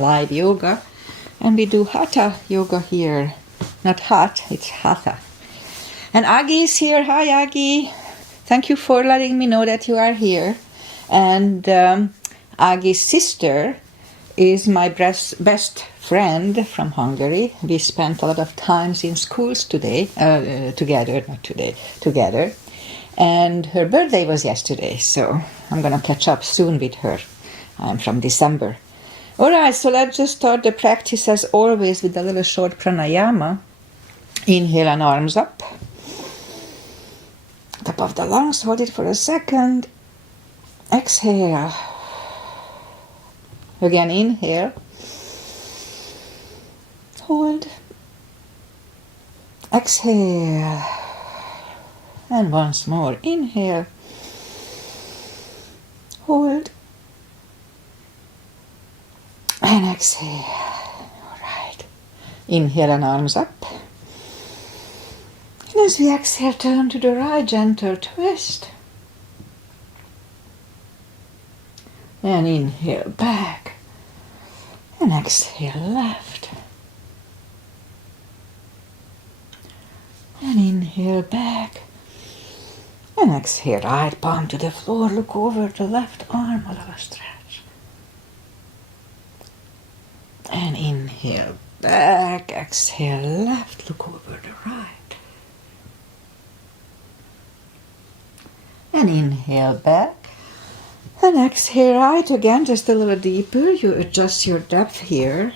live yoga. And we do hatha yoga here. Not hot, it's hatha. And Agi is here. Hi, Agi. Thank you for letting me know that you are here. And Agi's sister is my best friend from Hungary. We spent a lot of times in schools together. And her birthday was yesterday, so I'm going to catch up soon with her. I'm from December. All right, so let's just start the practice as always with a little short pranayama. Inhale and arms up. Top of the lungs, hold it for a second. Exhale. Again, inhale. Hold. Exhale. And once more, inhale. Hold. And exhale. All right. Inhale and arms up. And as we exhale, turn to the right, gentle twist. And inhale back. And exhale left. And inhale back. And exhale right palm to the floor. Look over the left arm, a little stretch. And inhale back. Exhale left. Look over the right. And inhale back. And exhale right again, just a little deeper. You adjust your depth here.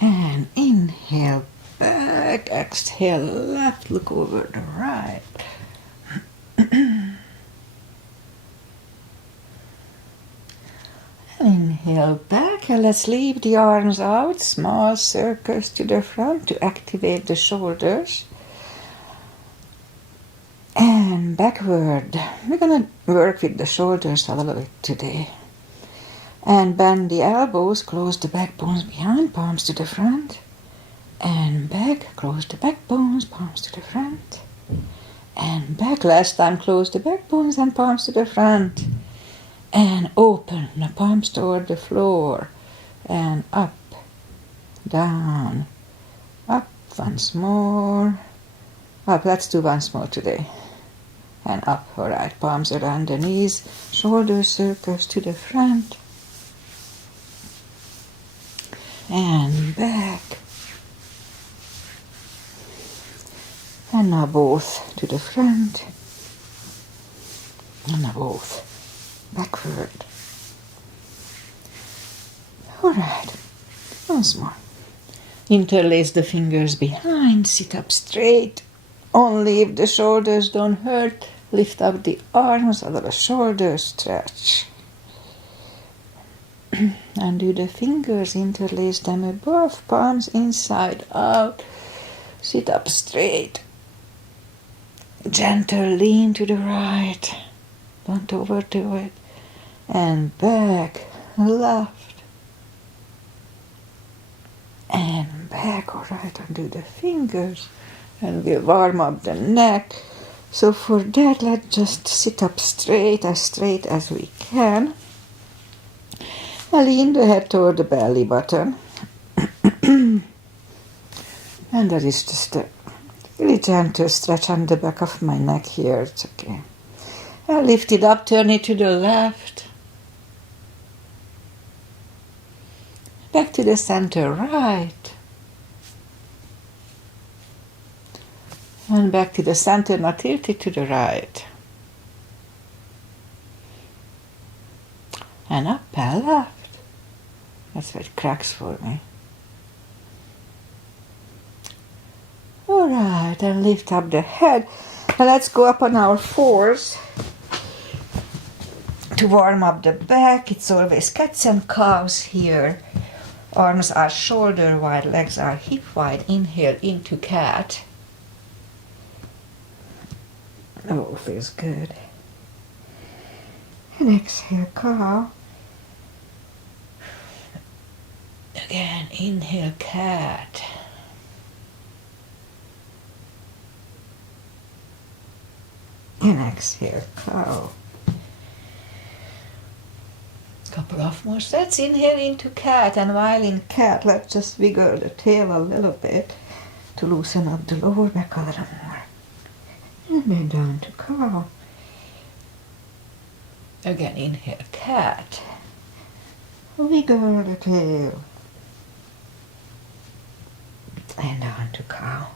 And inhale back. Exhale left. Look over the right. Inhale back, and let's leave the arms out, small circles to the front to activate the shoulders. And backward. We're going to work with the shoulders a little bit today. And bend the elbows, close the backbones behind, palms to the front. And back, close the backbones, palms to the front. And back, last time, close the backbones and palms to the front. And open the palms toward the floor. And up, down, up, once more. Up, let's do once more today. And up, all right, palms around the knees, shoulder circles to the front. And back. And now both to the front. And now both backward. All right, once more. Interlace the fingers behind, sit up straight. Only if the shoulders don't hurt, lift up the arms, a little shoulder stretch. And do the fingers, interlace them above, palms inside out. Sit up straight. Gentle lean to the right. Don't overdo it. And back, left. And back, all right, undo the fingers. And we'll warm up the neck. So for that, let's just sit up straight as we can. And lean the head toward the belly button. And that is just a really gentle stretch on the back of my neck here. It's okay. And lift it up, turn it to the left. Back to the center, right. And back to the center, now tilt it to the right. And up and left. That's where it cracks for me. All right, and lift up the head. Now let's go up on our fours. To warm up the back, it's always cats and cows here. Arms are shoulder wide, legs are hip wide. Inhale into cat. Oh, feels good. And exhale, cow. Again, inhale, cat. And exhale, cow. Couple of more sets. Inhale into cat, and while in cat, let's just wiggle the tail a little bit to loosen up the lower back a little more. And then down to cow. Again, inhale, cat. Wiggle the tail. And down to cow.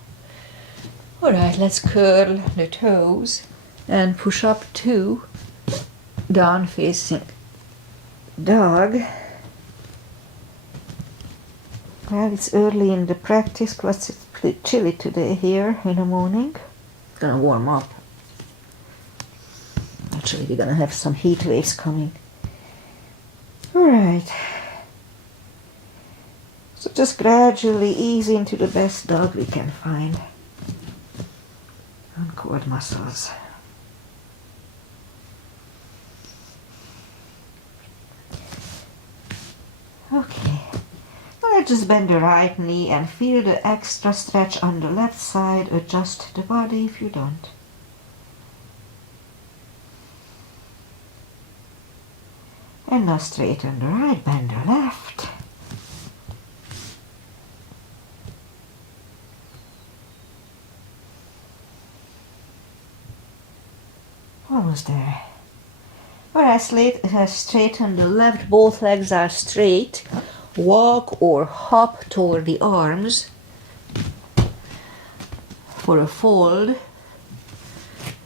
Alright, let's curl the toes and push up to down facing dog. Well, it's early in the practice because it's pretty chilly today here in the morning. It's gonna warm up. Actually, we're gonna have some heat waves coming. Alright. So just gradually ease into the best dog we can find. And quad muscles. Okay. Now just bend the right knee and feel the extra stretch on the left side. Adjust the body if you don't. And now straighten the right, bend the left. Almost there. Alright, straighten the left, both legs are straight. Walk or hop toward the arms for a fold.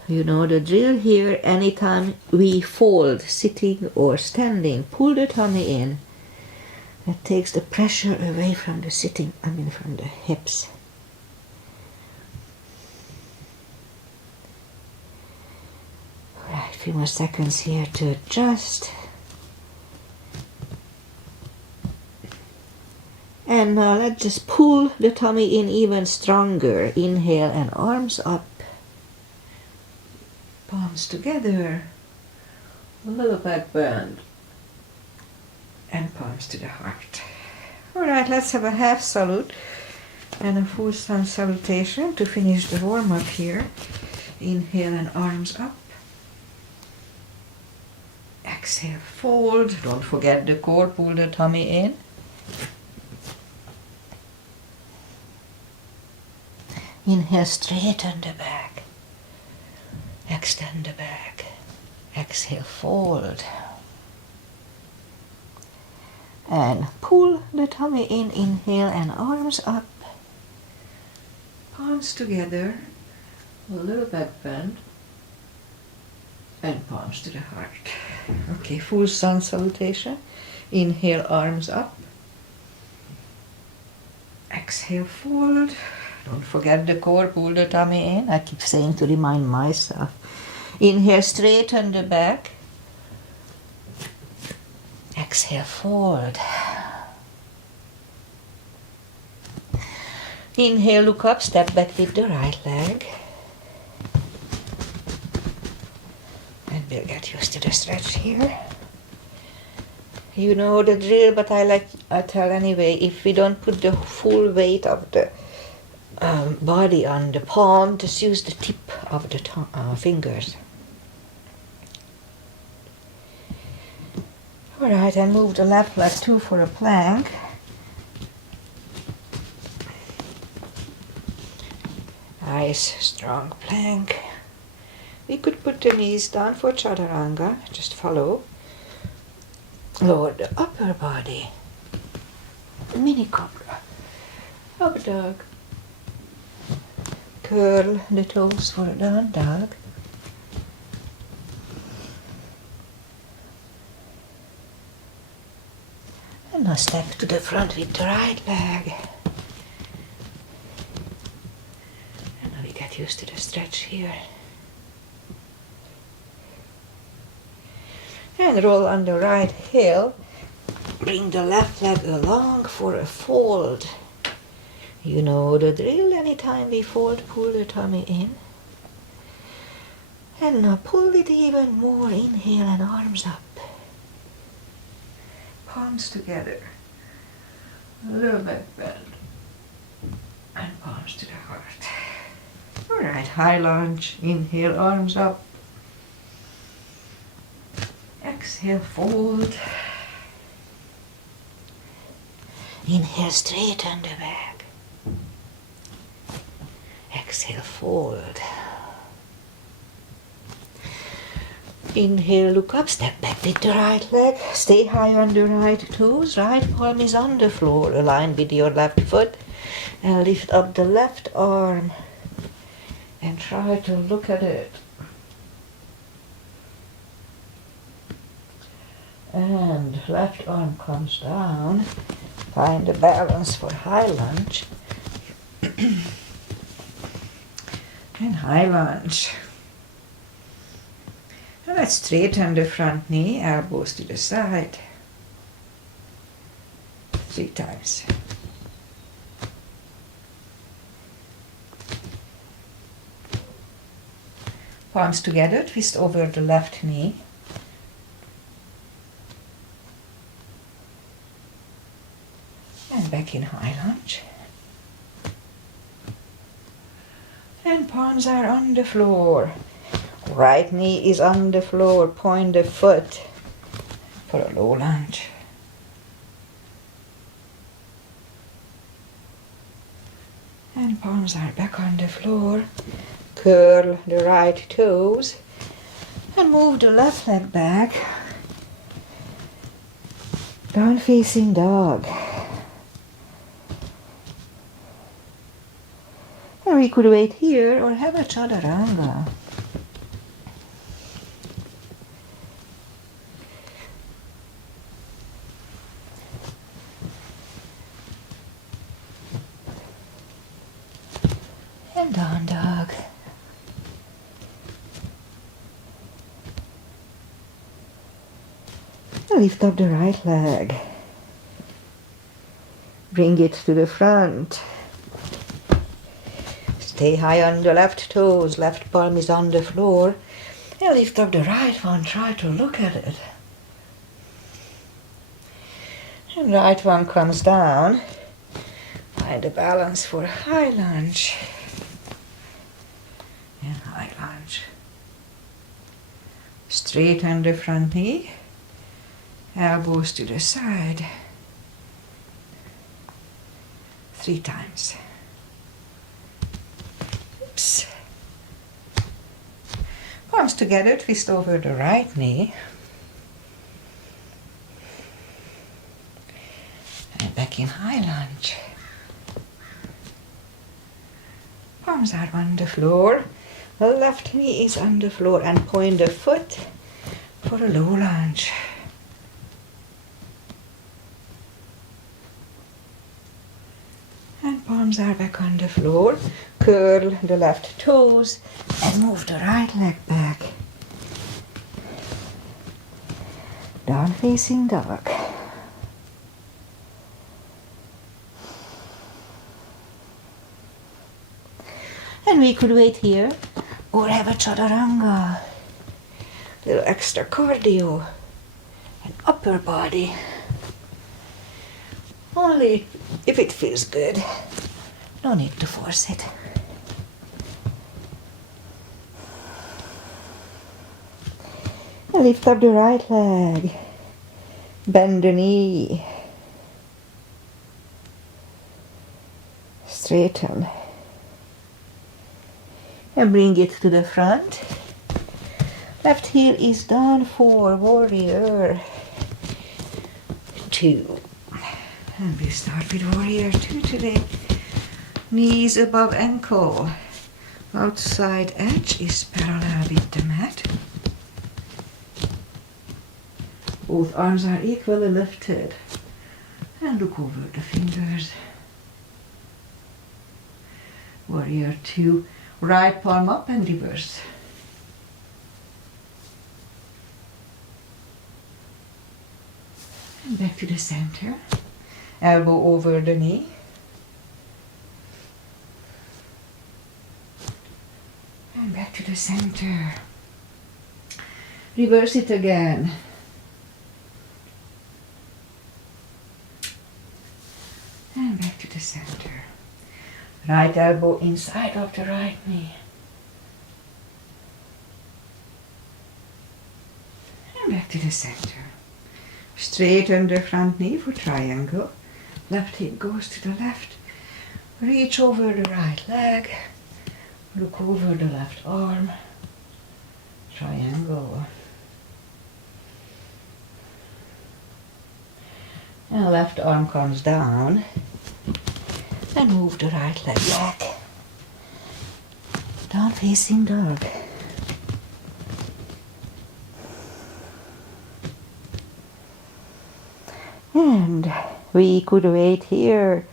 You know the drill here. Anytime we fold, sitting or standing, pull the tummy in. That takes the pressure away from the from the hips. Alright, a few more seconds here to adjust. And now let's just pull the tummy in even stronger. Inhale and arms up. Palms together. A little back bend. And palms to the heart. Alright, let's have a half salute and a full sun salutation to finish the warm up here. Inhale and arms up. Exhale, fold. Don't forget the core, pull the tummy in. Inhale, straighten the back. Extend the back. Exhale, fold. And pull the tummy in. Inhale and arms up. Palms together. A little back bend. And palms to the heart. Okay, full sun salutation. Inhale, arms up. Exhale, fold. Don't forget the core, pull the tummy in. I keep saying to remind myself. Inhale, straighten the back. Exhale, fold. Inhale, look up, step back with the right leg. And we'll get used to the stretch here. You know the drill, but I tell anyway, if we don't put the full weight of the body on the palm, just use the tip of the fingers. Alright, and move the left leg too for a plank. Nice, strong plank. We could put the knees down for chaturanga, just follow. Lower the upper body. Mini cobra. Up dog. Curl the toes for a down dog. And now step to the front with the right leg. And now we get used to the stretch here. And roll on the right heel. Bring the left leg along for a fold. You know the drill. Anytime we fold, pull the tummy in. And now pull it even more. Inhale and arms up. Palms together. A little back bend. And palms to the heart. Alright, high lunge. Inhale, arms up. Exhale, fold. Inhale, straighten the back. Exhale, fold. Inhale, look up, step back with the right leg. Stay high on the right toes. Right palm is on the floor. Align with your left foot. And lift up the left arm. And try to look at it. And left arm comes down. Find the balance for high lunge. And high lunge. Now let's straighten the front knee, elbows to the side. 3 times. Palms together, twist over the left knee. And back in high lunge. And palms are on the floor. Right knee is on the floor. Point the foot for a low lunge. And palms are back on the floor. Curl the right toes and move the left leg back. Down facing dog. And we could wait here or have a chaturanga. And down dog. Lift up the right leg. Bring it to the front. Stay high on the left toes. Left palm is on the floor. And lift up the right one. Try to look at it. And right one comes down. Find a balance for high lunge. And high lunge. Straighten the front knee. Elbows to the side. 3 times. Oops. Palms together, twist over the right knee. And back in high lunge. Palms are on the floor. The left knee is on the floor and point the foot for a low lunge. And palms are back on the floor. Curl the left toes and move the right leg back. Down facing dog. And we could wait here or have a chaturanga. Little extra cardio and upper body. Only if it feels good. No need to force it. And lift up the right leg. Bend the knee. Straighten. And bring it to the front. Left heel is down for warrior 2. And we start with warrior 2 today. Knees above ankle. Outside edge is parallel with the mat. Both arms are equally lifted. And look over the fingers. Warrior 2. Right palm up and reverse. And back to the center. Elbow over the knee. And back to the center. Reverse it again. And back to the center. Right elbow inside of the right knee. And back to the center. Straighten the front knee for triangle. Left hip goes to the left. Reach over the right leg. Look over the left arm. Triangle. And left arm comes down. And move the right leg back. Down facing dog. And we could wait here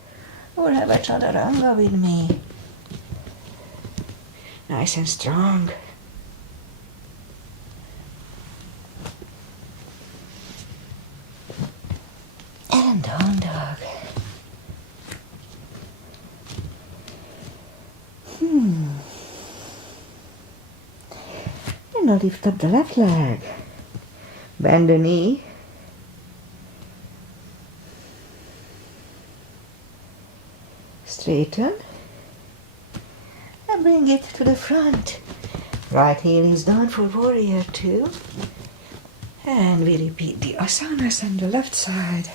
or have a chaturanga with me. Nice and strong. And down dog. And now lift up the left leg. Bend the knee. Straighten. And bring it to the front. Right heel is down for warrior 2. And we repeat the asanas on the left side.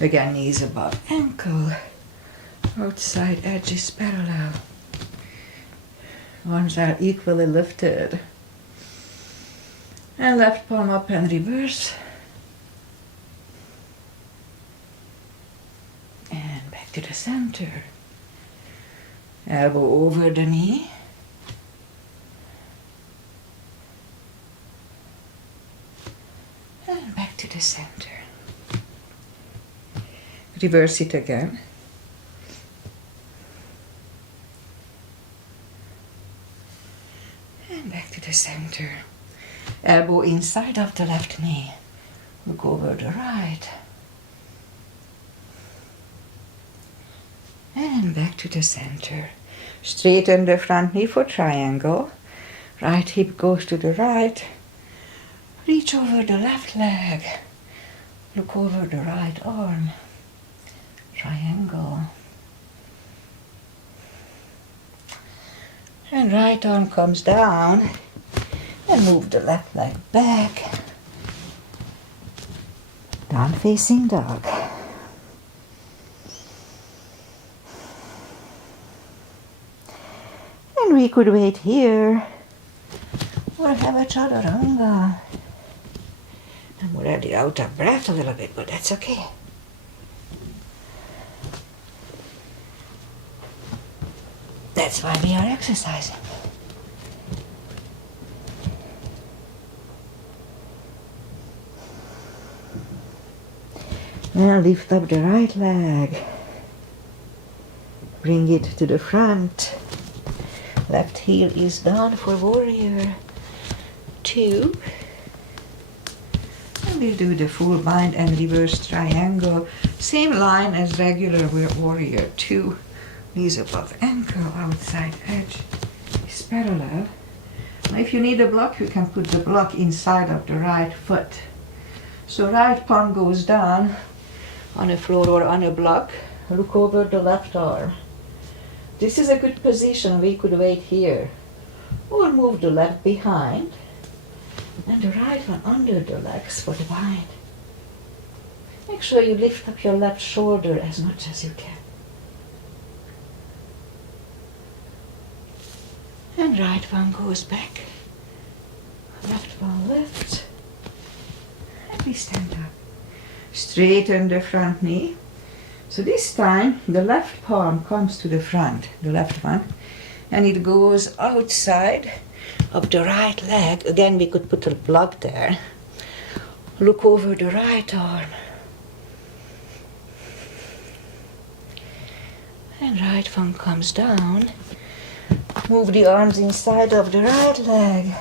Again, knees above ankle. Outside edge is parallel. Arms are equally lifted. And left palm up and reverse. And back to the center. Elbow over the knee. And back to the center. Reverse it again. And back to the center. Elbow inside of the left knee. Look over the right. And back to the center. Straighten the front knee for triangle. Right hip goes to the right. Reach over the left leg. Look over the right arm. Triangle. And right arm comes down. And move the left leg back. Down facing dog. And we could wait here or have a chaturanga. I'm already out of breath a little bit, but that's okay. That's why we are exercising. Now lift up the right leg. Bring it to the front. Left heel is down for warrior 2. And we'll do the full bind and reverse triangle. Same line as regular warrior 2. Knees above ankle, outside edge is parallel. Now if you need a block, you can put the block inside of the right foot. So right palm goes down on a floor or on a block. Look over the left arm. This is a good position. We could wait here. Or move the left behind and the right one under the legs for the bind. Make sure you lift up your left shoulder as much as you can. And right one goes back. Left one lifts. And we stand up. Straighten the front knee. So this time the left palm comes to the front, the left one, and it goes outside of the right leg. Again, we could put a block there. Look over the right arm. And right one comes down. Move the arms inside of the right leg.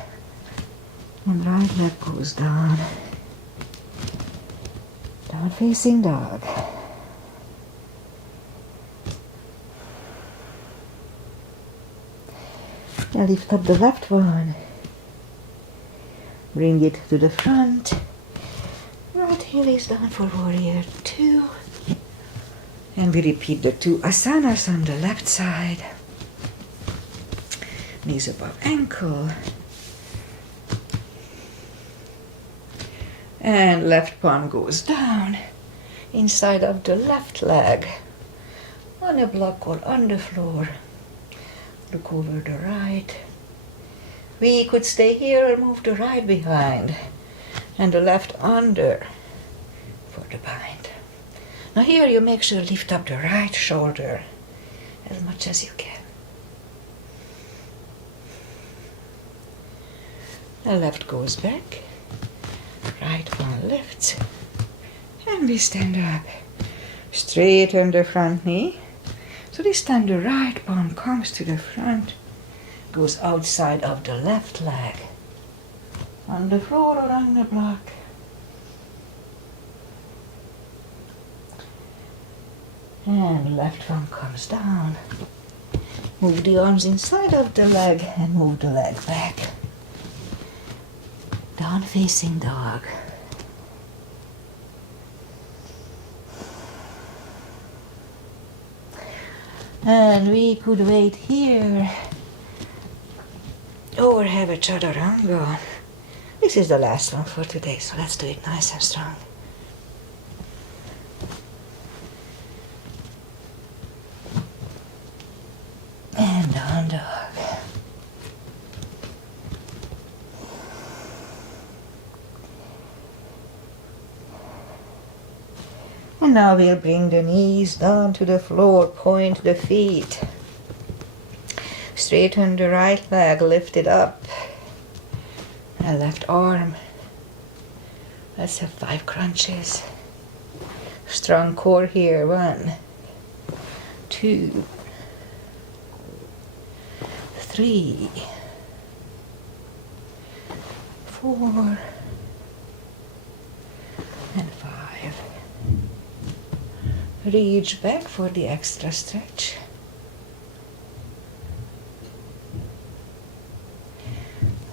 And right leg goes down. Down facing dog. Now lift up the left one. Bring it to the front. Right heel is down for warrior 2. And we repeat the 2 asanas on the left side. Knees above ankle. And left palm goes down inside of the left leg on a block or on the floor. Look over the right. We could stay here or move the right behind and the left under for the bind. Now here you make sure lift up the right shoulder as much as you can. The left goes back, right one lifts, and we stand up. Straighten the front knee. So this time the right palm comes to the front, goes outside of the left leg, on the floor or on the block. And left arm comes down. Move the arms inside of the leg and move the leg back. Down facing dog. And we could wait here or have a chaturanga. This is the last one for today, so let's do it nice and strong. And down dog. And now we'll bring the knees down to the floor, point the feet. Straighten the right leg, lift it up. And left arm. Let's have 5 crunches. Strong core here. 1, 2, 3, 4, and 5. Reach back for the extra stretch.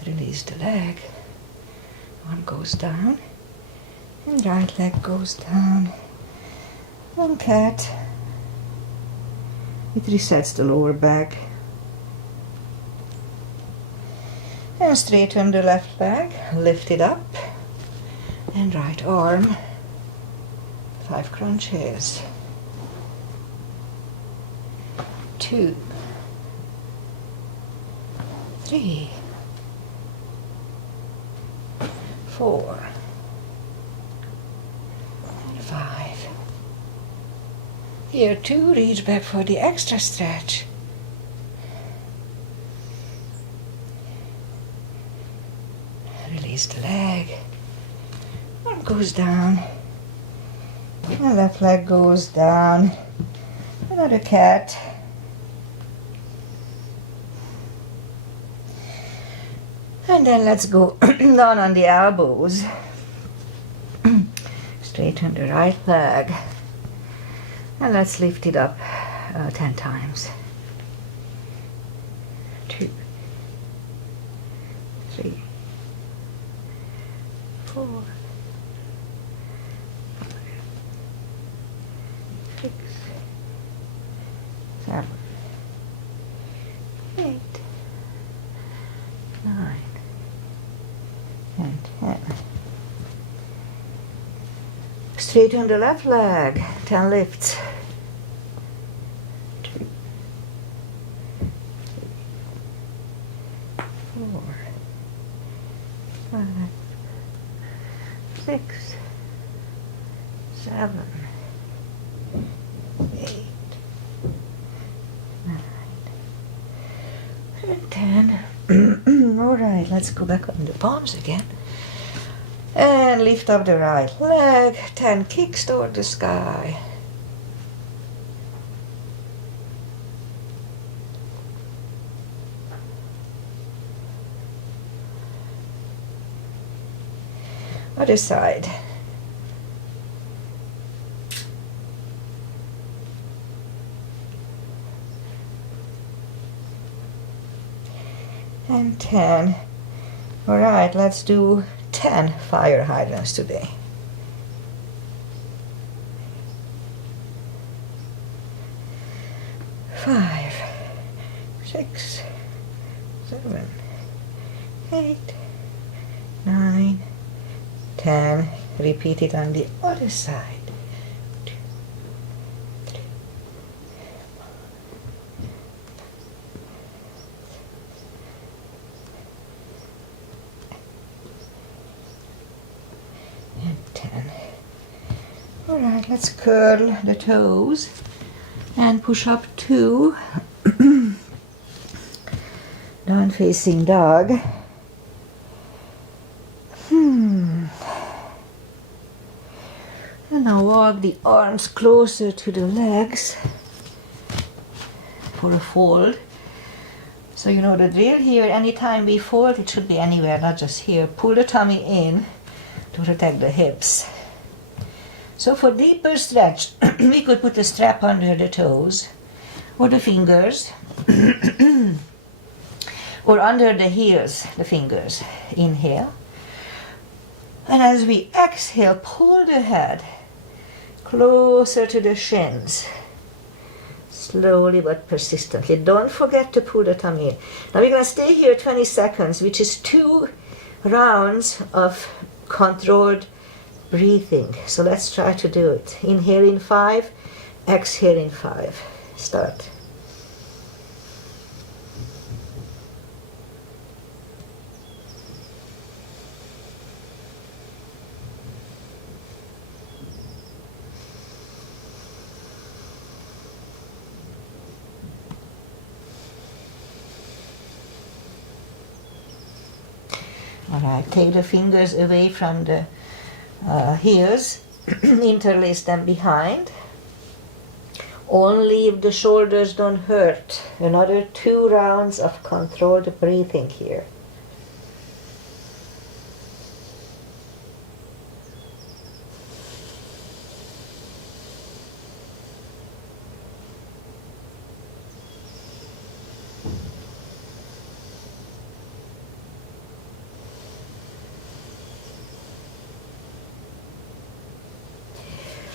Release the leg. One goes down and right leg goes down. One cat. It resets the lower back. And straighten the left leg, lift it up, and right arm, 5 crunches. 2, 3, 4, and 5. Here too, reach back for the extra stretch. Release the leg. Arm goes down. The left leg goes down. Another cat. And then let's go down on the elbows. Straighten the right leg. And let's lift it up 10 times. 2, 3, 4, 5, 6, 7, 8, 9, and 10. Straighten the left leg, 10 lifts. 2, 3, 4, 5, 6, 7, 8, 9, and 10. All right, let's go back on the palms again. And lift up the right leg, 10 kicks toward the sky. Other side. And 10. All right, let's do 10 fire hydrants today. Five, 6, 7, 8, 9, 10. Repeat it on the other side. 2, 3, 4, and 10. Alright, let's curl the toes and push up 2. Down facing dog. And now walk the arms closer to the legs for a fold. So you know the drill here, anytime we fold, it should be anywhere, not just here. Pull the tummy in to protect the hips. So for deeper stretch, we could put a strap under the toes or the fingers or under the heels, the fingers. Inhale. And as we exhale, pull the head closer to the shins. Slowly but persistently. Don't forget to pull the tummy in. Now we're going to stay here 20 seconds, which is 2 rounds of controlled breathing. So let's try to do it. Inhale in 5, exhale in 5. Start. Alright, take the fingers away from the heels, interlace them behind. Only if the shoulders don't hurt. Another 2 rounds of controlled breathing here.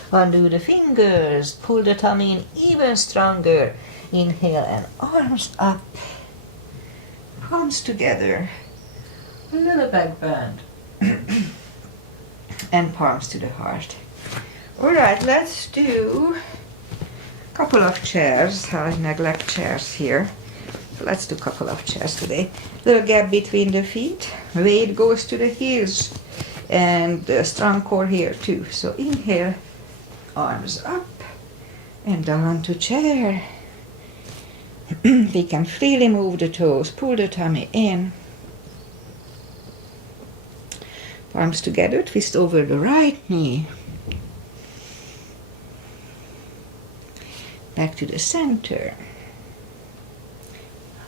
Undo the fingers, pull the tummy in even stronger. Inhale and arms up, palms together, a little back bend, and palms to the heart. Alright, let's do a couple of chairs. I neglect chairs here. So let's do a couple of chairs today. Little gap between the feet, weight goes to the heels, and a strong core here too. So inhale, arms up and down to chair. We can freely move the toes, pull the tummy in. Palms together, twist over the right knee. Back to the center.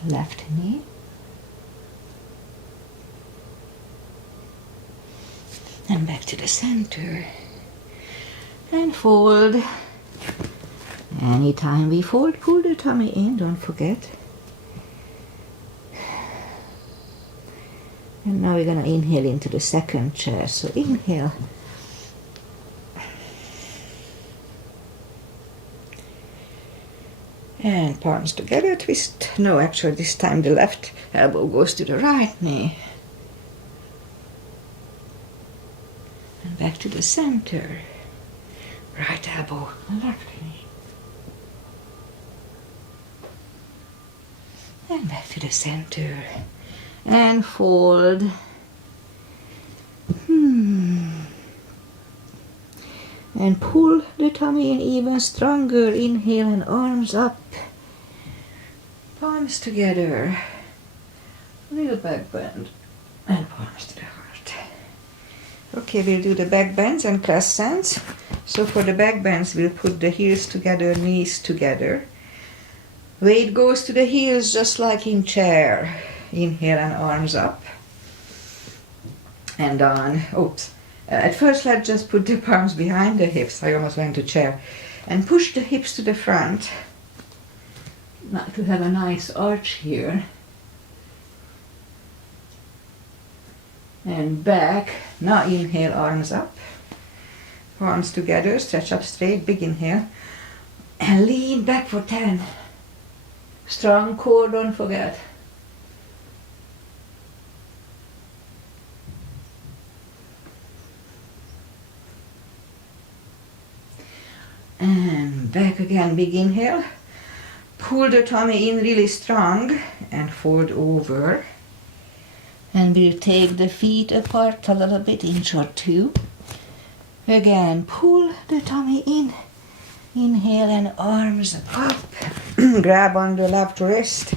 Left knee. And back to the center. And fold. Anytime we fold, pull the tummy in, don't forget. And now we're going to inhale into the second chair. So inhale. And palms together, twist. No, actually this time the left elbow goes to the right knee. And back to the center. Right elbow, left knee. And back to the center. And fold. And pull the tummy in even stronger. Inhale and arms up. Palms together. Little back bend. And palms to the heart. Okay, we'll do the back bends and crescents. So for the back bends, we'll put the heels together, knees together. Weight goes to the heels just like in chair. Inhale and arms up. And down. Oops. At first, let's just put the palms behind the hips. I almost went to chair. And push the hips to the front. Not to have a nice arch here. And back. Now inhale, arms up. Palms together, stretch up straight, big inhale. And lean back for 10. Strong core, don't forget. And back again, big inhale. Pull the tummy in really strong and fold over. And we'll take the feet apart a little bit, inch or two. Again, pull the tummy in. Inhale and arms up. Grab on the left wrist.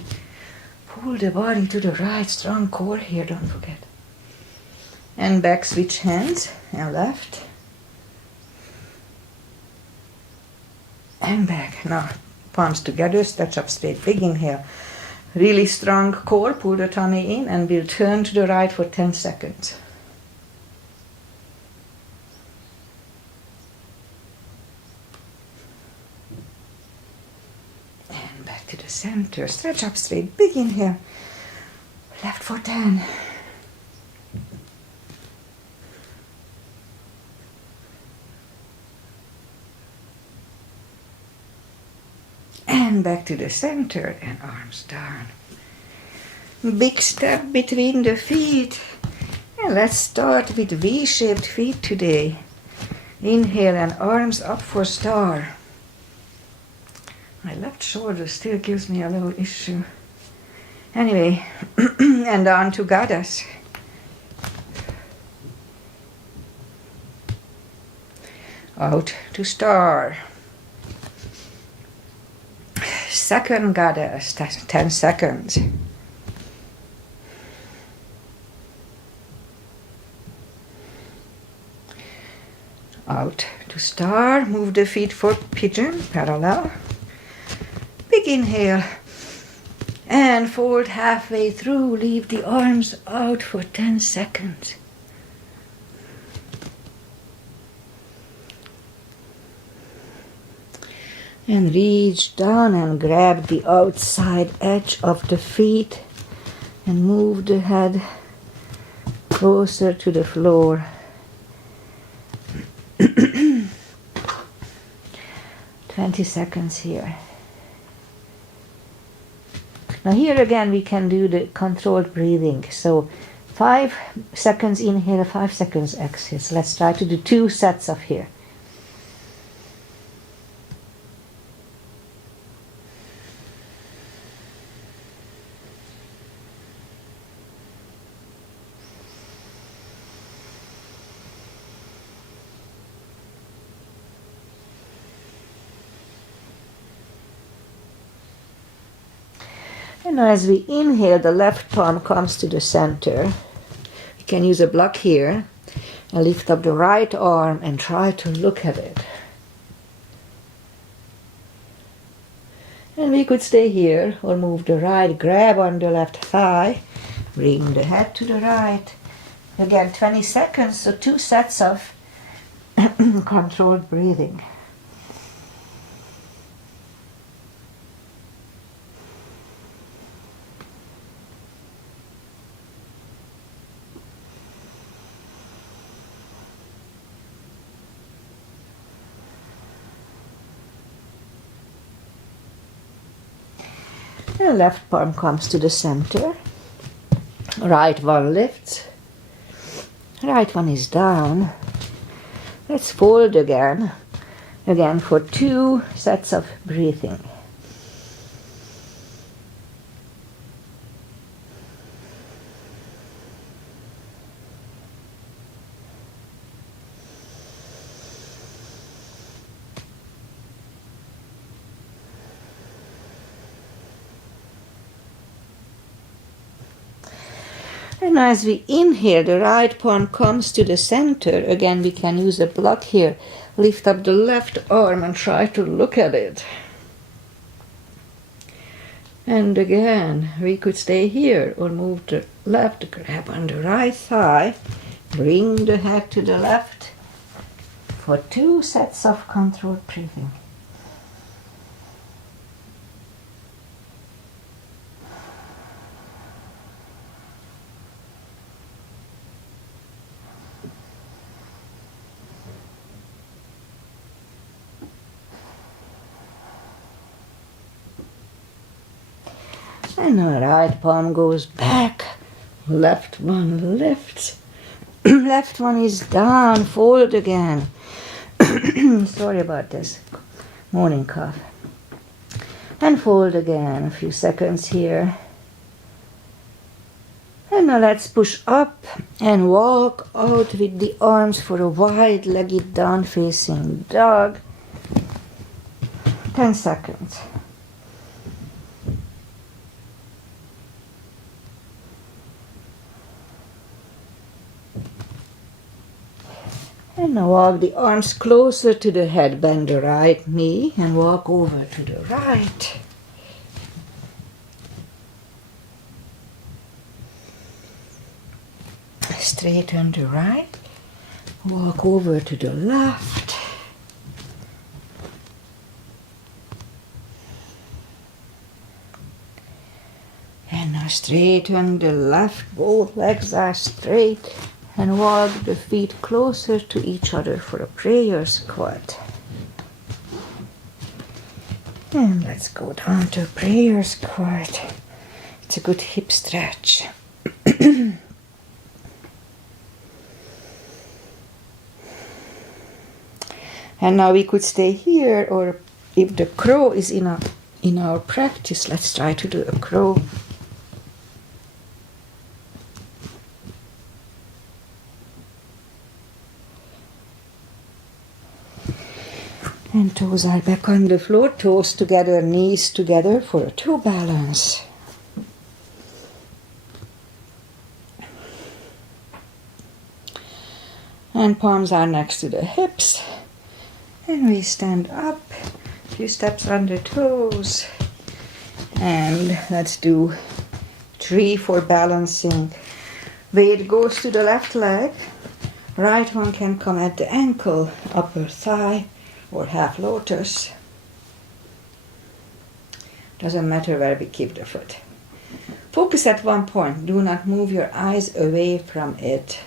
Pull the body to the right, strong core here, don't forget. And back, switch hands, and left. And back. Now, palms together, stretch up straight, big inhale. Really strong core, pull the tummy in, and we'll turn to the right for 10 seconds. And back to the center, stretch up straight, big inhale. Left for 10. And back to the center and arms down. Big step between the feet. And let's start with V-shaped feet today. Inhale and arms up for star. My left shoulder still gives me a little issue. Anyway, and on to goddess. Out to star. Second goddess, 10 seconds. Out to star, move the feet for pigeon, parallel. Big inhale. And fold halfway through, leave the arms out for 10 seconds. And reach down and grab the outside edge of the feet and move the head closer to the floor. 20 seconds here. Now here again we can do the controlled breathing. So 5 seconds inhale, 5 seconds exhale. So let's try to do 2 sets of here. And as we inhale, the left palm comes to the center. You can use a block here and lift up the right arm and try to look at it. And we could stay here or move the right, grab on the left thigh, bring the head to the right. Again, 20 seconds, so 2 sets of controlled breathing. The left palm comes to the center. Right one lifts. Right one is down. Let's fold again. Again for 2 sets of breathing. And as we inhale, the right palm comes to the center. Again, we can use a block here. Lift up the left arm and try to look at it. And again, we could stay here or move the left, grab on the right thigh, bring the head to the left for 2 sets of controlled breathing. And the right palm goes back, left one lifts, left one is down, fold again. Sorry about this. morning calf. And fold again, a few seconds here. And now let's push up and walk out with the arms for a wide-legged down-facing dog. 10 seconds. And now walk the arms closer to the head. Bend the right knee and walk over to the right. Straighten the right. Walk over to the left. And now straighten the left. Both legs are straight. And walk the feet closer to each other for a prayer squat. And let's go down to prayer squat. It's a good hip stretch. And now we could stay here, or if the crow is in our practice, let's try to do a crow. And toes are back on the floor, toes together, knees together for a toe balance. And palms are next to the hips. And we stand up, a few steps on the toes. And let's do 3 for balancing. Weight goes to the left leg. Right one can come at the ankle, upper thigh, or half lotus. Doesn't matter where we keep the foot. Focus at one point. Do not move your eyes away from it.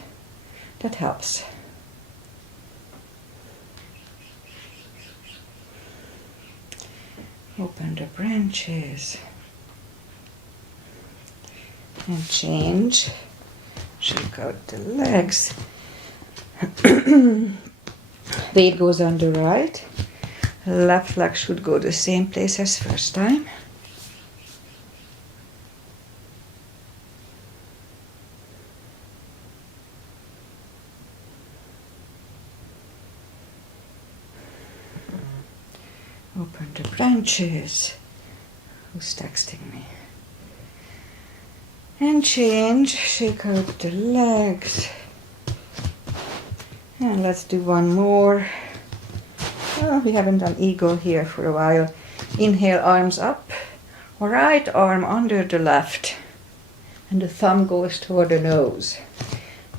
That helps. Open the branches. And change. Shake out the legs. Weight goes on the right. Left leg should go the same place as first time. Open the branches. Who's texting me? And change. Shake out the legs. And let's do one more. Oh, we haven't done eagle here for a while. Inhale, arms up. Right arm under the left. And the thumb goes toward the nose.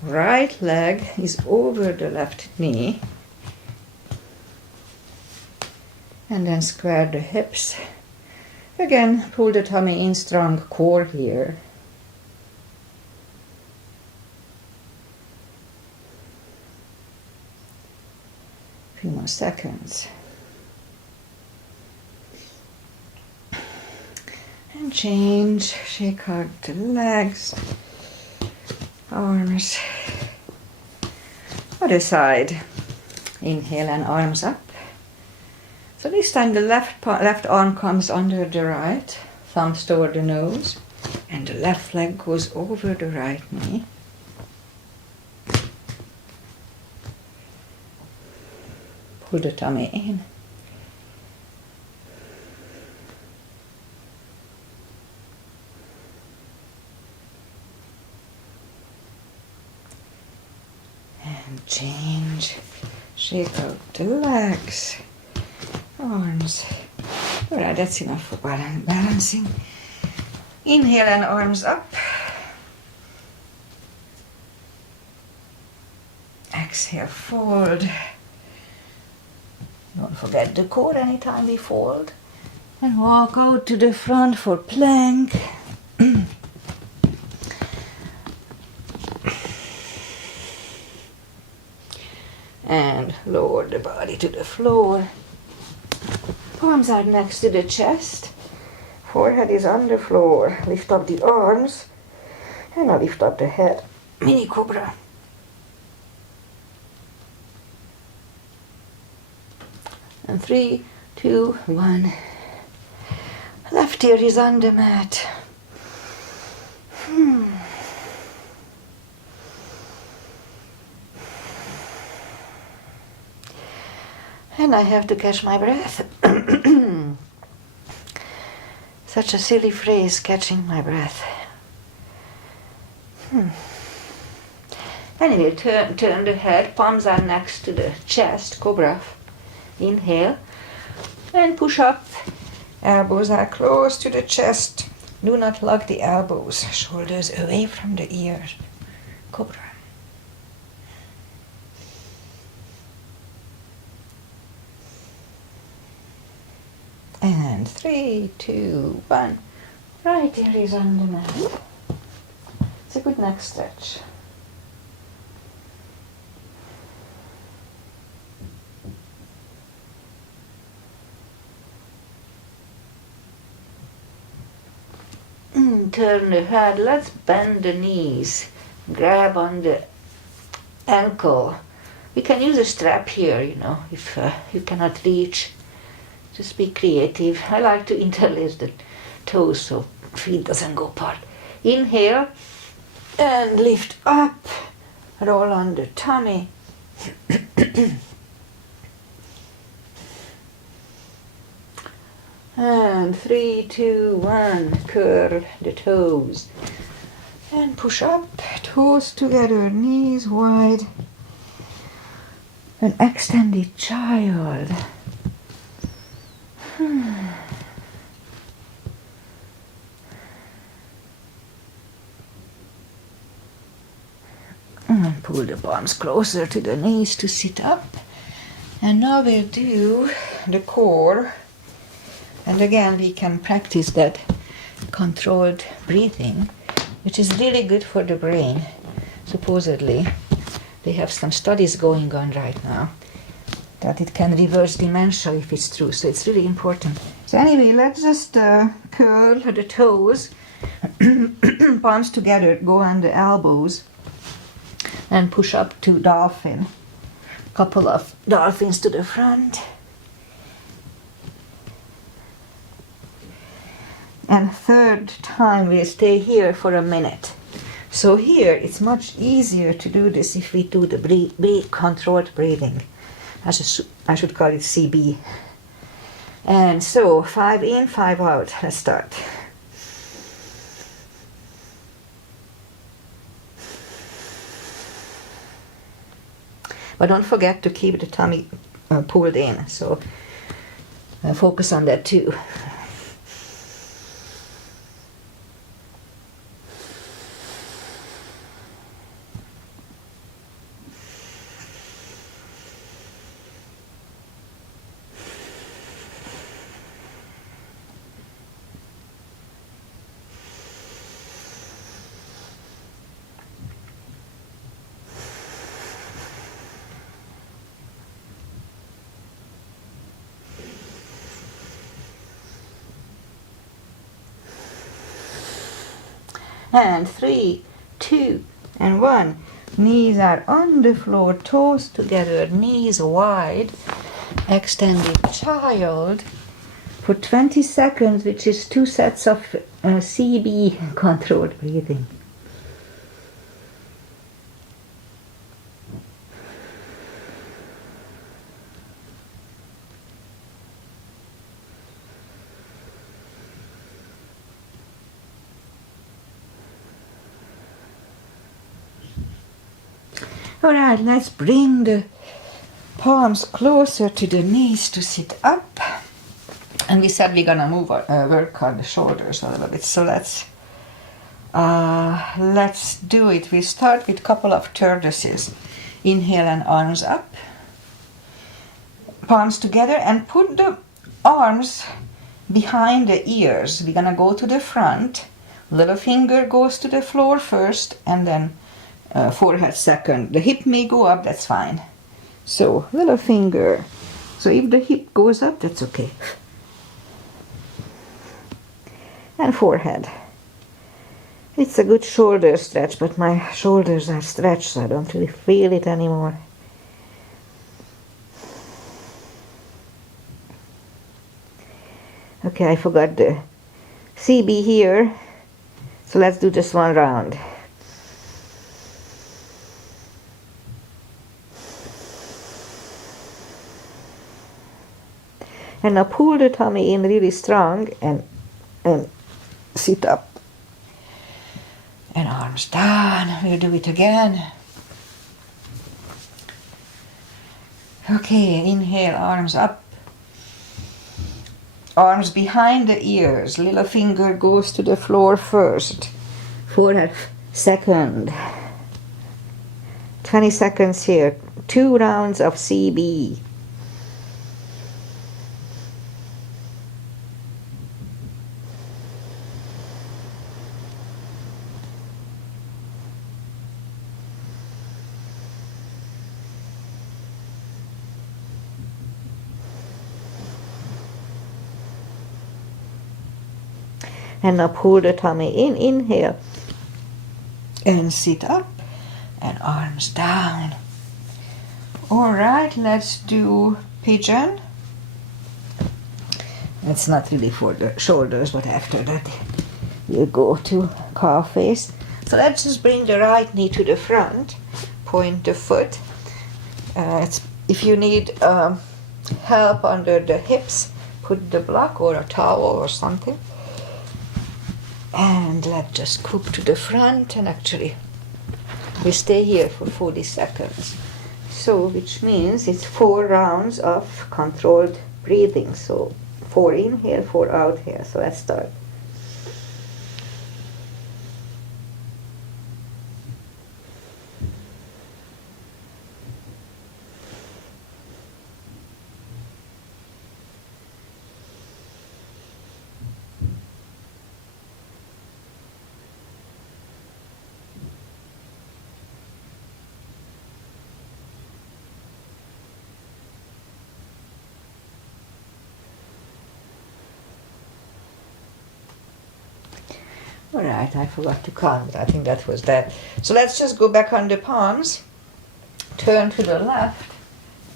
Right leg is over the left knee. And then square the hips. Again, pull the tummy in, strong core here. Few more seconds. And change, shake out the legs, arms. Other side. Inhale and arms up. So this time the left arm comes under the right, thumbs toward the nose, and the left leg goes over the right knee. Pull the tummy in. And change. Shake out the legs, arms. Alright, that's enough for balancing. Inhale and arms up. Exhale, fold. Don't forget the core anytime we fold. And walk out to the front for plank. And lower the body to the floor. Palms are next to the chest. Forehead is on the floor. Lift up the arms. And now lift up the head. Mini cobra. And 3, 2, 1. Left ear is on the mat. And I have to catch my breath. Such a silly phrase, catching my breath. Anyway, turn the head, palms are next to the chest, cobra. Inhale and push up. Elbows are close to the chest. Do not lock the elbows. Shoulders away from the ears. Cobra. And 3, 2, 1. Right ear is on the mat. It's a good neck stretch. Turn the head, let's bend the knees, grab on the ankle. We can use a strap here, if you cannot reach. Just be creative. I like to interlace the toes so feet doesn't go apart. Inhale and lift up, roll on the tummy. And 3, 2, 1, curl the toes. And push up, toes together, knees wide. An extended child. And pull the palms closer to the knees to sit up. And now we'll do the core. And again, we can practice that controlled breathing, which is really good for the brain. Supposedly, they have some studies going on right now that it can reverse dementia if it's true. So it's really important. So anyway, let's just curl the toes, palms together, go on the elbows, and push up to dolphin. Couple of dolphins to the front. And third time we'll stay here for a minute. So here it's much easier to do this if we do the controlled breathing. I should call it CB. And so 5 in, 5 out. Let's start. But don't forget to keep the tummy pulled in. So focus on that too. And 3, 2, and 1. Knees are on the floor, toes together, knees wide. Extended child for 20 seconds, which is 2 sets of CB, controlled breathing. Alright, let's bring the palms closer to the knees to sit up. And we said we're gonna work on the shoulders a little bit. So let's do it. We start with a couple of tortoises. Inhale and arms up. Palms together and put the arms behind the ears. We're gonna go to the front. Little finger goes to the floor first and then forehead second. The hip may go up, that's fine. So little finger. So if the hip goes up, that's okay. And forehead. It's a good shoulder stretch, but my shoulders are stretched, so I don't really feel it anymore. Okay, I forgot the CB here. So let's do just one round. And now pull the tummy in really strong and sit up. And arms down. We'll do it again. Okay, inhale, arms up. Arms behind the ears. Little finger goes to the floor first. For a second. 20 seconds here. 2 rounds of CB. And now pull the tummy in, inhale, and sit up, and arms down. All right, let's do pigeon. It's not really for the shoulders, but after that we'll go to calf face. So let's just bring the right knee to the front, point the foot. If you need help under the hips, put the block or a towel or something. And let's just scoop to the front, and actually we stay here for 40 seconds. So which means it's 4 rounds of controlled breathing. So 4 inhale, 4 out here. So let's start. All right, I forgot to count. I think that was that. So let's just go back on the palms, turn to the left,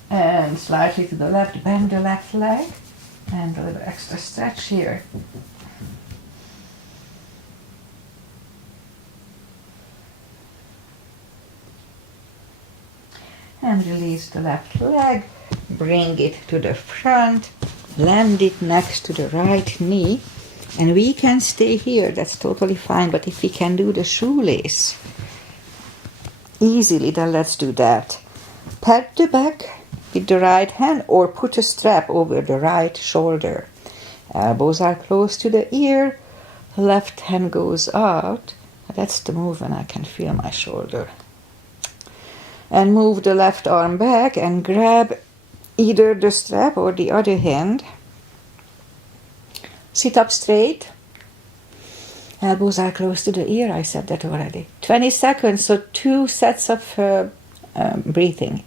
and slightly to the left, bend the left leg, and a little extra stretch here. And release the left leg, bring it to the front, land it next to the right knee. And we can stay here, that's totally fine, but if we can do the shoelace easily, then let's do that. Pat the back with the right hand or put a strap over the right shoulder. Elbows are close to the ear, left hand goes out. That's the move when I can feel my shoulder. And move the left arm back and grab either the strap or the other hand. Sit up straight. Elbows are close to the ear. I said that already. 20 seconds, so 2 sets of breathing.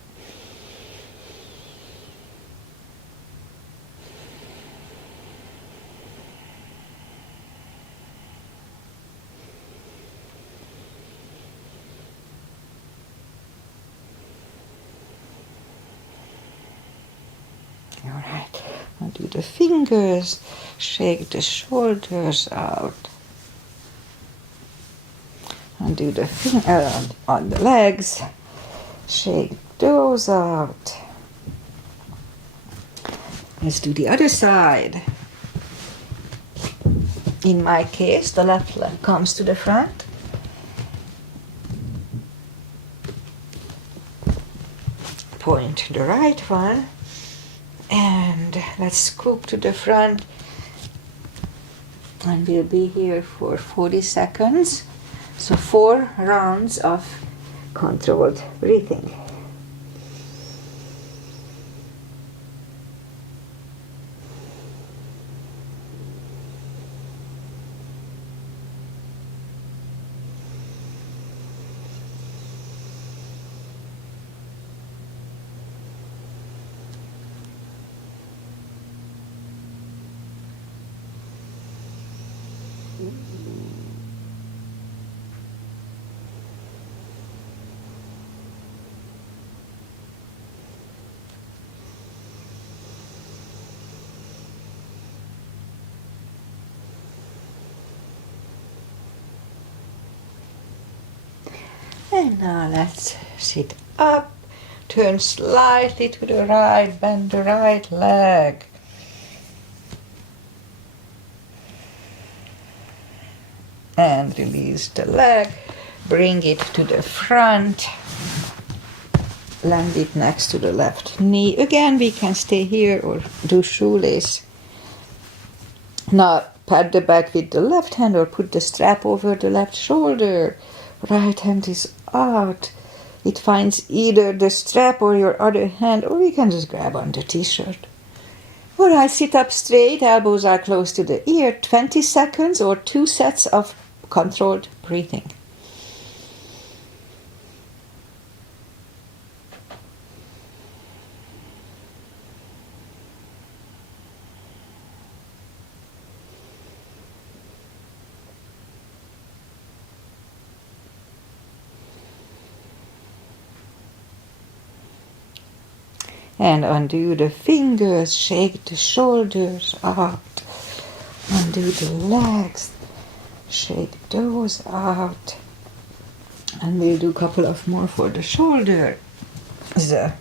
All right. Do the fingers, shake the shoulders out, and do the finger on the legs, shake those out. Let's do the other side. In my case, the left leg comes to the front. Point the right one. And let's scoop to the front, and we'll be here for 40 seconds. So 4 rounds of controlled breathing. And now let's sit up, turn slightly to the right, bend the right leg. And release the leg, bring it to the front, land it next to the left knee. Again, we can stay here or do shoelace. Now pat the back with the left hand or put the strap over the left shoulder. Right hand is out. It finds either the strap or your other hand, or you can just grab on the t-shirt. Alright, sit up straight, elbows are close to the ear, 20 seconds or 2 sets of controlled breathing. And undo the fingers, shake the shoulders out, undo the legs, shake those out. And we'll do a couple of more for the shoulder. So,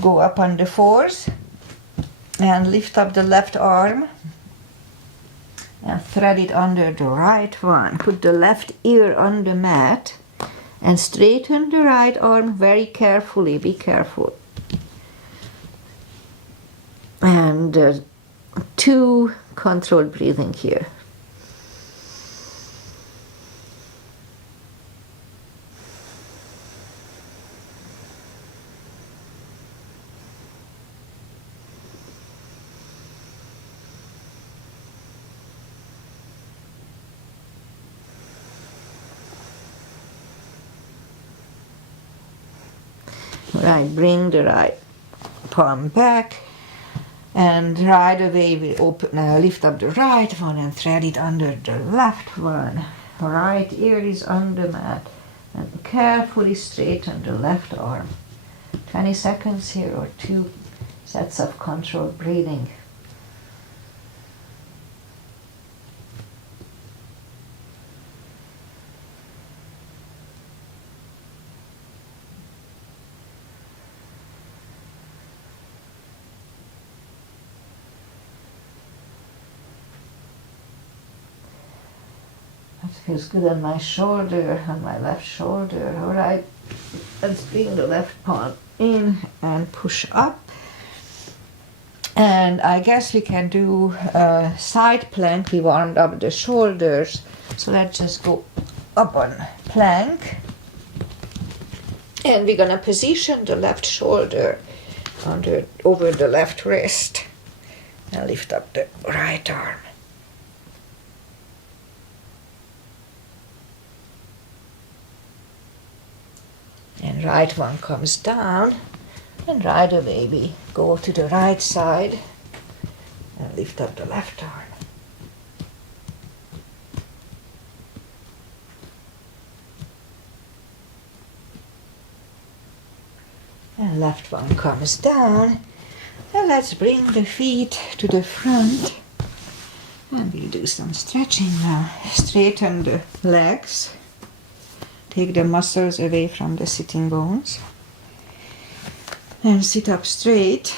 go up on the fours and lift up the left arm and thread it under the right one. Put the left ear on the mat and straighten the right arm very carefully. Be careful. And 2 controlled breathing here. Right, bring the right palm back. And right away we lift up the right one and thread it under the left one. Right ear is on the mat. And carefully straighten the left arm. 20 seconds here or 2 sets of controlled breathing. Feels good on my shoulder, on my left shoulder. All right, let's bring the left palm in and push up. And I guess we can do a side plank. We warmed up the shoulders. So let's just go up on plank. And we're gonna position the left shoulder over the left wrist and lift up the right arm. And right one comes down, and right away we go to the right side and lift up the left arm. And left one comes down, and let's bring the feet to the front. And we'll do some stretching now. Straighten the legs. Take the muscles away from the sitting bones. And sit up straight.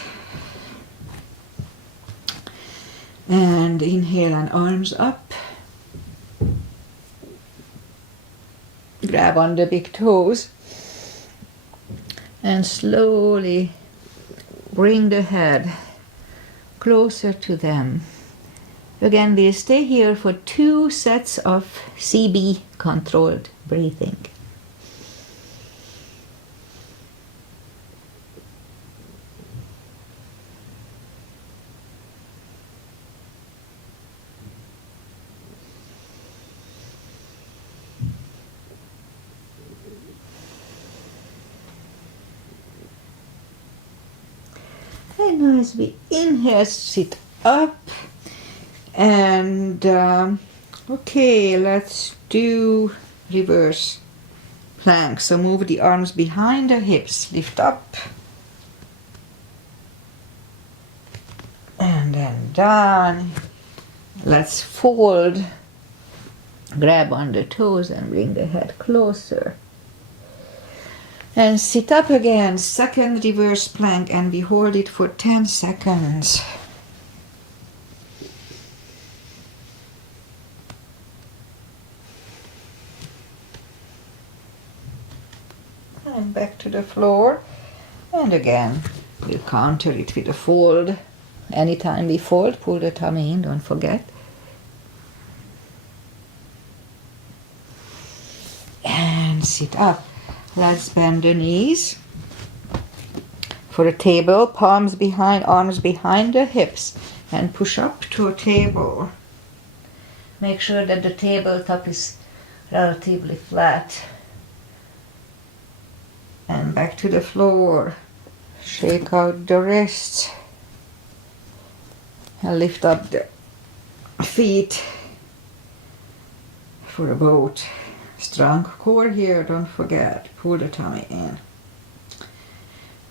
And inhale and arms up. Grab on the big toes. And slowly bring the head closer to them. Again, we'll stay here for 2 sets of CB controlled breathing. And as we inhale, sit up. And okay, let's do reverse plank. So move the arms behind the hips, lift up. And then down. Let's fold Grab on the toes and bring the head closer. And sit up again, second reverse plank, and we hold it for 10 seconds. And back to the floor. And again, we'll counter it with a fold. Anytime we fold, pull the tummy in, don't forget. And sit up. Let's bend the knees. For a table, palms behind, arms behind the hips. And push up to a table. Make sure that the tabletop is relatively flat. And back to the floor. Shake out the wrists. And lift up the feet for a boat. Strong core here, don't forget. Pull the tummy in.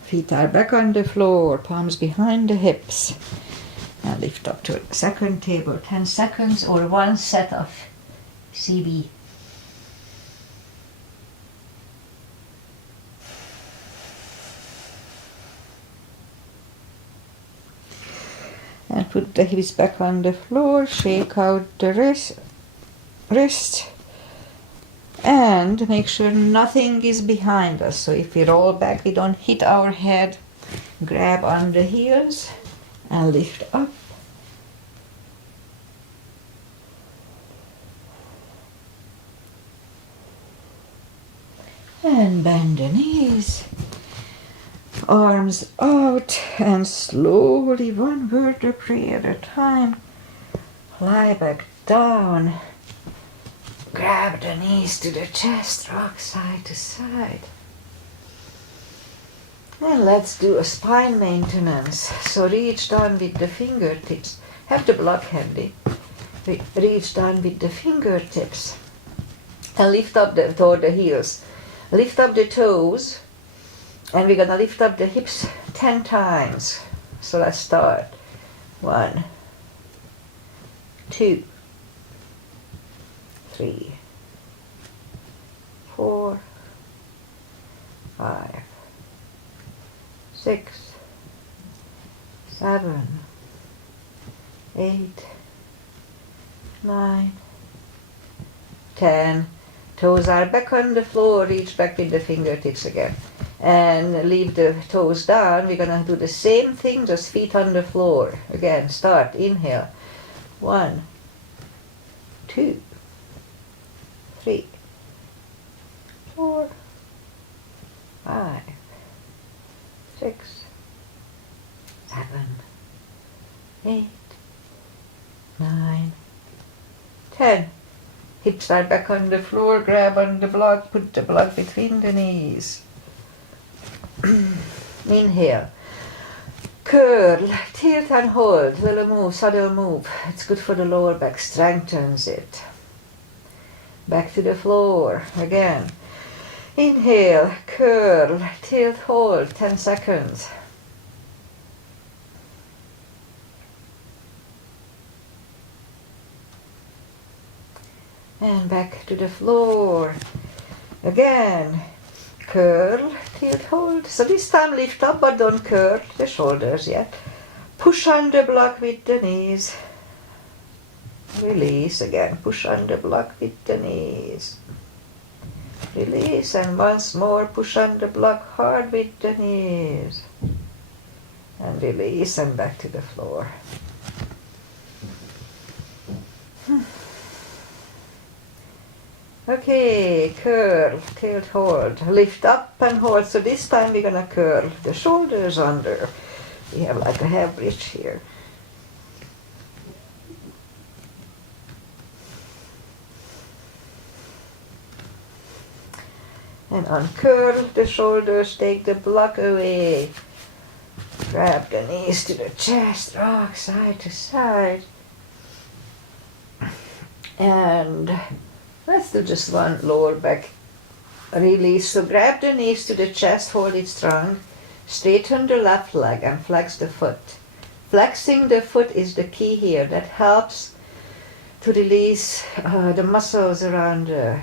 Feet are back on the floor, palms behind the hips. And lift up to a second table, 10 seconds or one set of CB. And put the hips back on the floor, shake out the wrist. And make sure nothing is behind us. So if we roll back, we don't hit our head. Grab on the heels and lift up. And bend the knees. Arms out and slowly, one vertebrae at a time, lie back down. Grab the knees to the chest, rock side to side. And let's do a spine maintenance. So reach down with the fingertips. Have the block handy. Reach down with the fingertips. And lift up toward the heels. Lift up the toes. And we're going to lift up the hips 10 times. So let's start. 1, 2, 3, 4, 5, 6, 7, 8, 9, 10. Toes are back on the floor. Reach back with the fingertips again. And leave the toes down. We're going to do the same thing, just feet on the floor. Again, start. Inhale. 1, 2, 3, 4, 5, 6, 7, 8, 9, 10. Hips are back on the floor. Grab on the block. Put the block between the knees. Inhale. Curl, tilt and hold. Little move, subtle move. It's good for the lower back. Strengthens it. Back to the floor. Again. Inhale, curl, tilt, hold. 10 seconds. And back to the floor. Again. Curl, tilt, hold. So this time lift up, but don't curl the shoulders yet. Push on the block with the knees. Release again. Push on the block with the knees. Release, and once more push on the block hard with the knees. And release, and back to the floor. Okay, curl, tilt, hold. Lift up and hold. So this time we're going to curl the shoulders under. We have like a half bridge here. And uncurl the shoulders, take the block away. Grab the knees to the chest, rock side to side. And let's do just one lower back release. So grab the knees to the chest, hold it strong. Straighten the left leg and flex the foot. Flexing the foot is the key here. That helps to release the muscles around the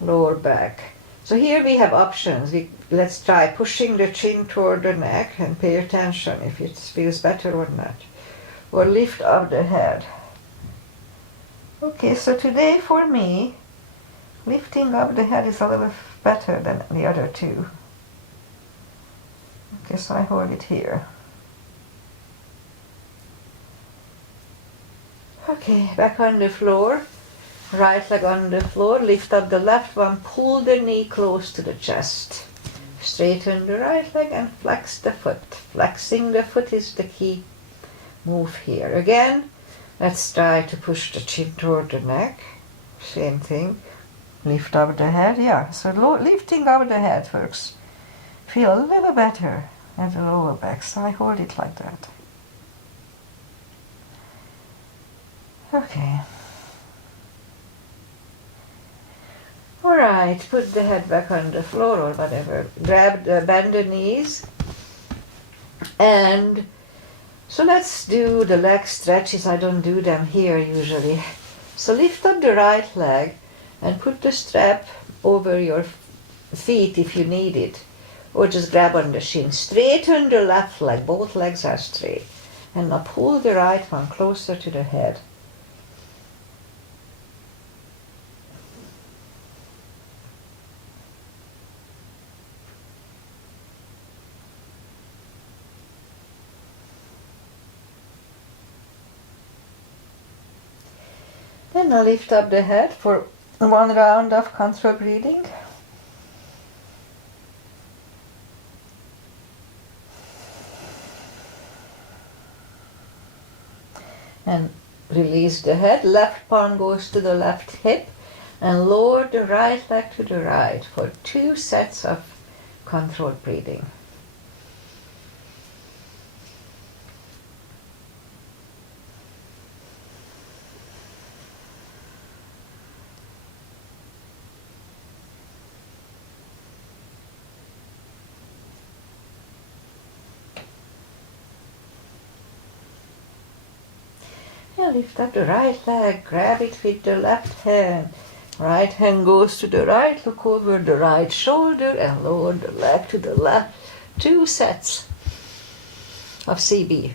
lower back. So here we have options. Let's try pushing the chin toward the neck and pay attention if it feels better or not. Or lift up the head. Okay, so today for me, lifting up the head is a little better than the other two. Okay, so I hold it here. Okay, back on the floor. Right leg on the floor, lift up the left one, pull the knee close to the chest. Straighten the right leg and flex the foot. Flexing the foot is the key move here. Again, let's try to push the chin toward the neck. Same thing. Lift up the head, yeah. So lifting up the head works. Feel a little better at the lower back, so I hold it like that. Okay. Alright, put the head back on the floor or whatever. Bend the knees. And so let's do the leg stretches. I don't do them here usually. So lift up the right leg and put the strap over your feet if you need it. Or just grab on the shin. Straighten the left leg. Both legs are straight. And now pull the right one closer to the head. Then I'll lift up the head for one round of control breathing. And release the head. Left palm goes to the left hip and lower the right leg to the right for 2 sets of controlled breathing. Lift up the right leg, grab it with the left hand. Right hand goes to the right, look over the right shoulder and lower the leg to the left. 2 sets of CB.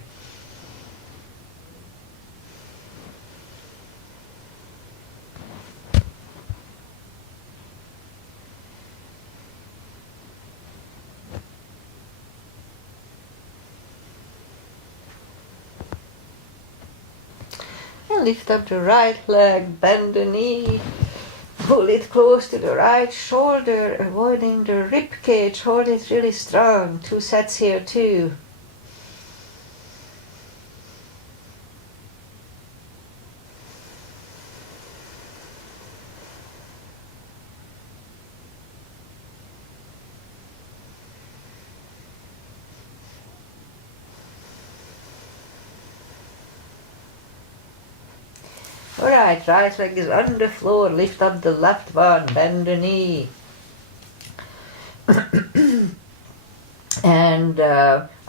And lift up the right leg, bend the knee, pull it close to the right shoulder, avoiding the rib cage, hold it really strong. 2 sets here too. Alright, right leg is on the floor, lift up the left one, bend the knee. And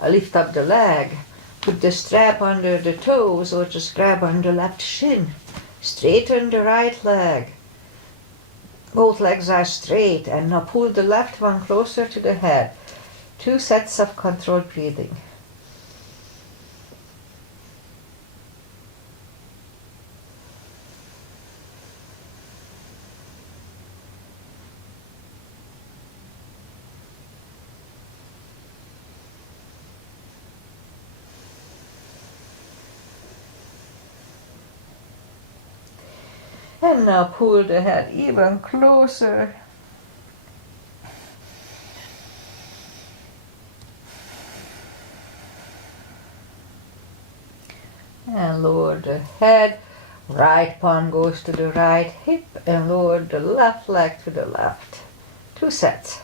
lift up the leg, put the strap under the toes or just grab on the left shin. Straighten the right leg. Both legs are straight and now pull the left one closer to the head. 2 sets of controlled breathing. And now pull the head even closer. And lower the head. Right palm goes to the right hip and lower the left leg to the left. 2 sets.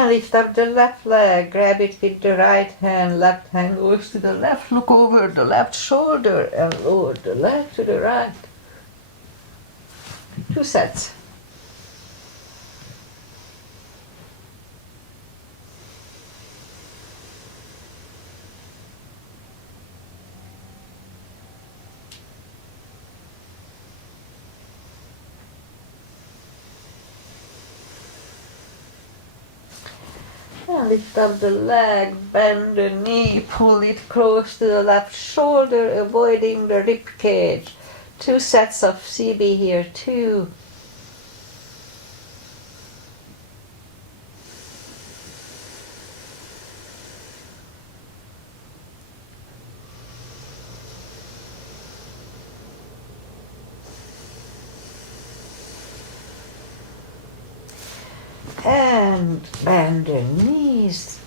And lift up the left leg, grab it with the right hand goes to the left, look over the left shoulder and lower the leg to the right. 2 sets. And lift up the leg, bend the knee, pull it close to the left shoulder, avoiding the rib cage. 2 sets of CB here, 2. And bend the knees,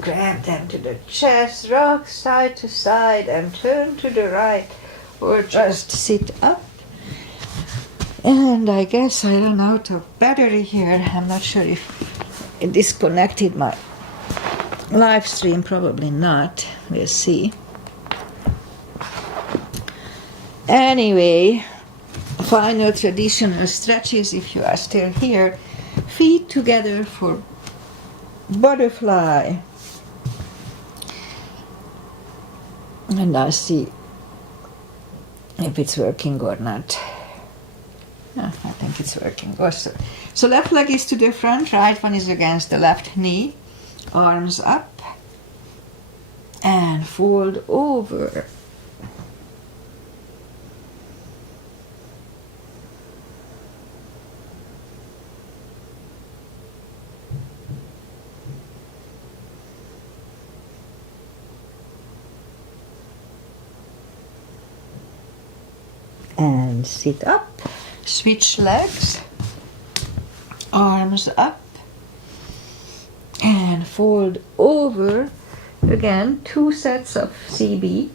grab them to the chest, rock side to side and turn to the right or just sit up. And I guess I ran out of battery here. I'm not sure if it disconnected my live stream, probably not. We'll see. Anyway, final traditional stretches if you are still here. Feet together for butterfly. And I'll see if it's working or not. I think it's working also. So left leg is to the front, right one is against the left knee. Arms up. And fold over. And sit up, switch legs, arms up, and fold over. Again, 2 sets of CB.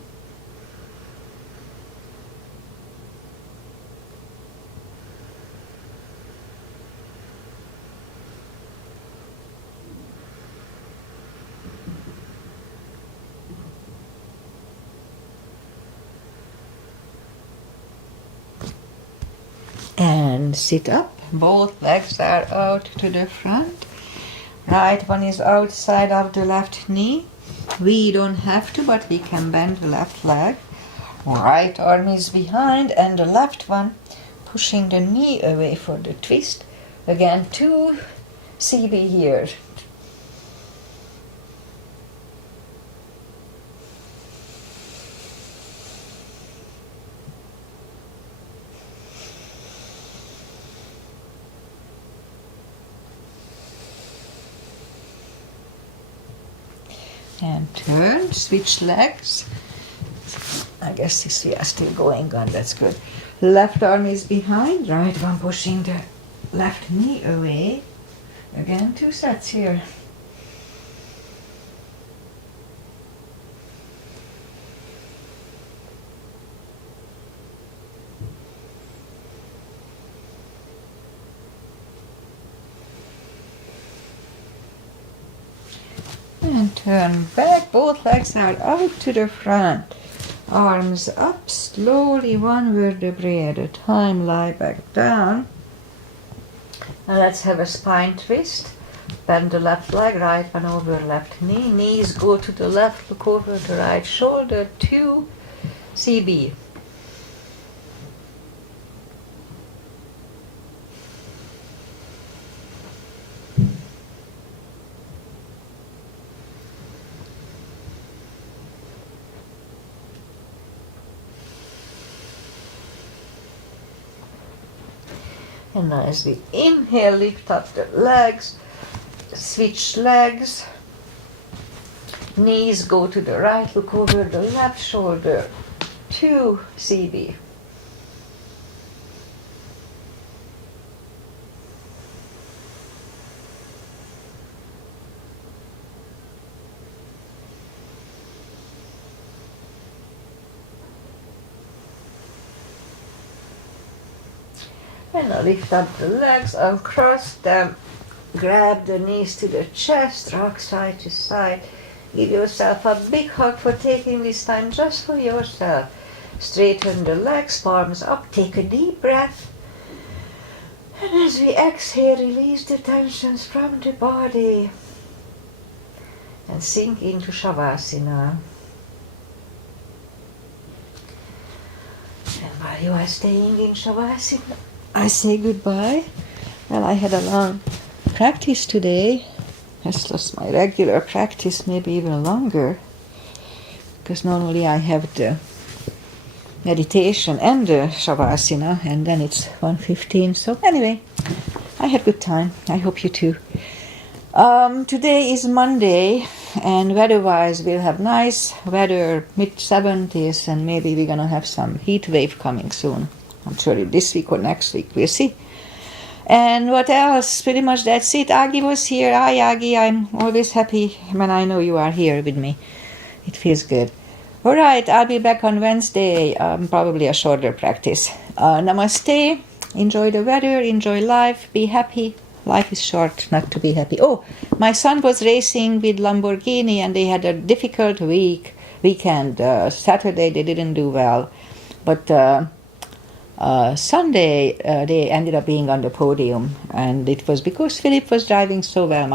And sit up. Both legs are out to the front. Right one is outside of the left knee. We don't have to, but we can bend the left leg. Right arm is behind and the left one pushing the knee away for the twist. Again, 2 CB here. And turn, switch legs. I guess this we are still going on, that's good. Left arm is behind, right one pushing the left knee away. Again, 2 sets here. And turn back, both legs are out to the front. Arms up, slowly 1 vertebrae at a time, lie back down. Now let's have a spine twist. Bend the left leg, right one over left knee. Knees go to the left, look over the right shoulder. 2 CB. And now as we inhale, lift up the legs, switch legs, knees go to the right, look over the left shoulder, 2 CB. And now lift up the legs, uncross them, grab the knees to the chest, rock side to side. Give yourself a big hug for taking this time just for yourself. Straighten the legs, palms up, take a deep breath. And as we exhale, release the tensions from the body and sink into Shavasana. And while you are staying in Shavasana, I say goodbye. Well, I had a long practice today. This was my regular practice, maybe even longer, because normally I have the meditation and the Shavasana, and then it's 1:15. So anyway, I had good time. I hope you too. Today is Monday, and weather-wise we'll have nice weather, mid-70s, and maybe we're gonna have some heat wave coming soon. I'm sure this week or next week, we'll see. And what else? Pretty much that's it. Agi was here. Hi Agi, I'm always happy when I know you are here with me. It feels good. Alright, I'll be back on Wednesday, probably a shorter practice. Namaste, enjoy the weather, enjoy life, be happy. Life is short not to be happy. Oh, my son was racing with Lamborghini and they had a difficult weekend. Saturday they didn't do well, but Sunday they ended up being on the podium, and it was because Philip was driving so well.